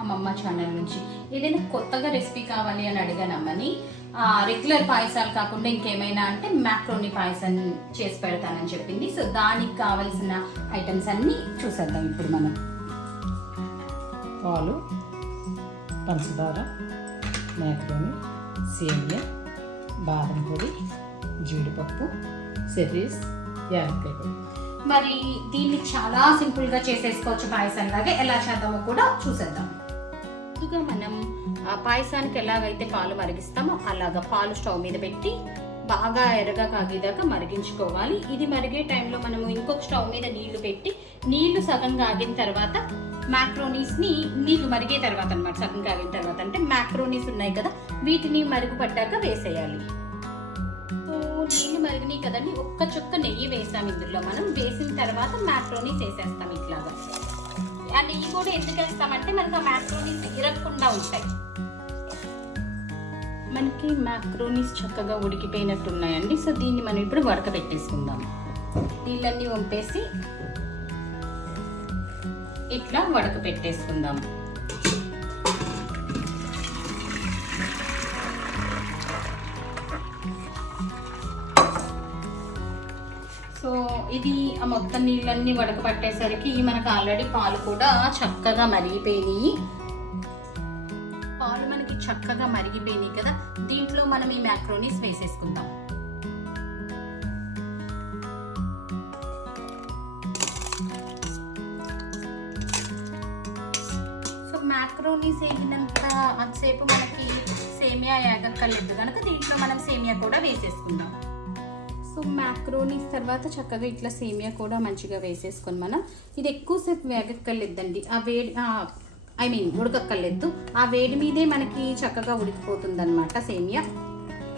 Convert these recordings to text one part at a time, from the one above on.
అమ్మమ్మ ఛానల్ నుంచి. ఏదైనా కొత్తగా రెసిపీ కావాలి అని అడిగాను అమ్మని. రెగ్యులర్ పాయసాలు కాకుండా ఇంకేమైనా అంటే మ్యాక్రోనీ పాయసం చేసి పెడతానని చెప్పింది. సో దానికి కావాల్సిన ఐటమ్స్ అన్నీ చూసేద్దాం ఇప్పుడు మనం. పాలు, పంచదార, మ్యాక్రోనీ, సేమియా, బాదం పొడి, జీడిపప్పు, చెర్రీస్, యాలక్కాయ పొడి. మరి దీన్ని చాలా సింపుల్గా చేసేసుకోవచ్చు పాయసం లాగా. ఎలా చేద్దామో కూడా చూసేద్దాం. ముందుగా మనం పాయసానికి ఎలాగైతే పాలు మరిగిస్తామో అలాగా పాలు స్టవ్ మీద పెట్టి బాగా ఎర్రగా కాగేదాకా మరిగించుకోవాలి. ఇది మరిగే టైంలో మనము ఇంకొక స్టవ్ మీద నీళ్లు పెట్టి నీళ్లు సగం కాగిన తర్వాత మ్యాక్రోనీస్ని, నీళ్లు మరిగే తర్వాత అనమాట, సగం కాగిన తర్వాత అంటే మ్యాక్రోనీస్ ఉన్నాయి కదా వీటిని మరుగు పట్టాక వేసేయాలి. నీళ్ళు మరిగినాయి కదండి, ఒక్క చుక్క నెయ్యి వేసాం ఇందులో. మనం వేసిన తర్వాత మ్యాక్రోనీస్ వేసేస్తాం ఇట్లాగా. ఆ నెయ్యి కూడా ఎందుకు వేస్తామంటే మనకు ఆ మ్యాక్రోనీస్ ఇరగకుండా ఉంటాయి. మనకి మ్యాక్రోనీస్ చక్కగా ఉడికిపోయినట్టున్నాయండి. సో దీన్ని మనం ఇప్పుడు వడకబెట్టేసుకుందాం. నీళ్ళన్నీ వంపేసి ఇట్లా వడకబెట్టేసుకుందాం. సో ఇది ఆ మొత్తం నీళ్ళన్నీ వడకబట్టేసరికి మనకు ఆల్రెడీ పాలు కూడా చక్కగా మరిగిపోయినాయి. పాలు మనకి చక్కగా మరిగిపోయినాయి కదా, దీంట్లో మనం ఈ మ్యాక్రోనీస్ వేసేసుకుందాం. సో మ్యాక్రోనీస్ వేగినంత అంతసేపు మనకి సేమియా యాగక్కర్లేదు కనుక దీంట్లో మనం సేమియా కూడా వేసేసుకుందాం. సో మ్యాక్రోనీస్ తర్వాత చక్కగా ఇట్లా సేమియా కూడా మంచిగా వేసేసుకొని మనం ఇది ఎక్కువసేపు వేగక్కర్లేదండి. ఆ వేడి ఉడకక్కర్లేదు. ఆ వేడి మీదే మనకి చక్కగా ఉడికిపోతుంది అనమాట సేమియా.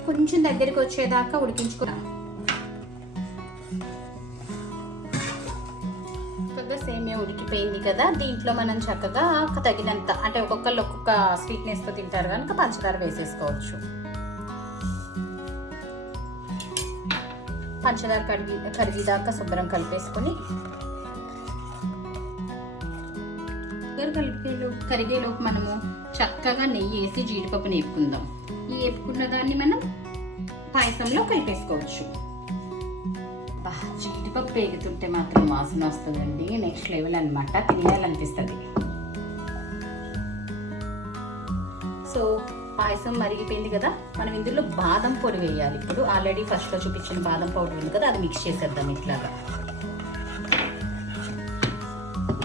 కొంచెం దగ్గరికి వచ్చేదాకా ఉడికించుకున్నాం. చక్కగా సేమియా ఉడికిపోయింది కదా, దీంట్లో మనం చక్కగా తగినంత, అంటే ఒక్కొక్కళ్ళు ఒక్కొక్క స్వీట్నెస్తో తింటారు కనుక పంచదార వేసేసుకోవచ్చు. పంచదార కరిగిదాకా శుభ్రం కలిపేసుకొని కరిగేలోపు మనము చక్కగా నెయ్యి వేసి జీడిపప్పుని వేపుకుందాం. ఈ వేపుకున్న దాన్ని మనం పాయసంలో కలిపేసుకోవచ్చు. జీడిపప్పు వేగుతుంటే మాత్రం వాసన వస్తుందండి, నెక్స్ట్ లెవెల్ అనమాట, తినేయాలనిపిస్తుంది. సో పాయసం మరిగిపోయింది కదా, మనం ఇందులో బాదం పొడి వేయాలి. ఇప్పుడు ఆల్రెడీ ఫస్ట్లో చూపించిన బాదం పౌడర్ ఉంది కదా, అది మిక్స్ చేసేద్దాం. ఇట్లాగా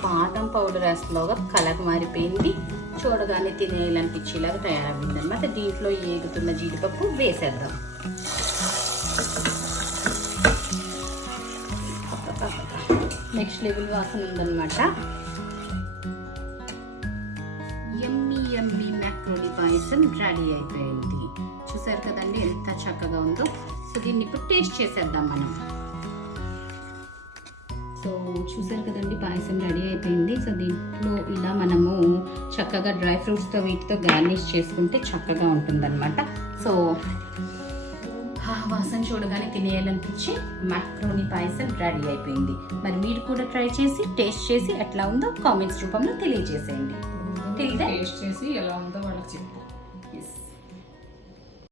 బాదం పౌడర్ వేస్తలోగా కలర్ మారిపోయింది, చూడగానే తినేయాలనిపించేలాగా తయారైంది అనమాట. దీంట్లో ఏగుతున్న జీడిపప్పు వేసేద్దాం. నెక్స్ట్ లెవెల్ వాసన ఉందన్నమాట. యమ్మీ మ్యాక్రోనీ పాయసం రెడీ అయిపోయింది. చూసారు కదండి ఎంత చక్కగా ఉందో. సో దీన్ని ఇప్పుడు టేస్ట్ చేసేద్దాం మనం. సో చూసారు కదండి పాయసం రెడీ అయిపోయింది. సో దీంట్లో ఇలా మనము చక్కగా డ్రై ఫ్రూట్స్తో వీటితో గార్నిష్ చేసుకుంటే చక్కగా ఉంటుందన్నమాట. సో వాసన చూడగానే తినేయాలనిపించి మ్యాక్రోనీ పాయసం రెడీ అయిపోయింది. మరి మీరు కూడా ట్రై చేసి టేస్ట్ చేసి ఎట్లా ఉందో కామెంట్స్ రూపంలో తెలియజేసేయండి. టేస్ట్ చేసి ఎలా ఉందో వాళ్ళకి చెప్పు.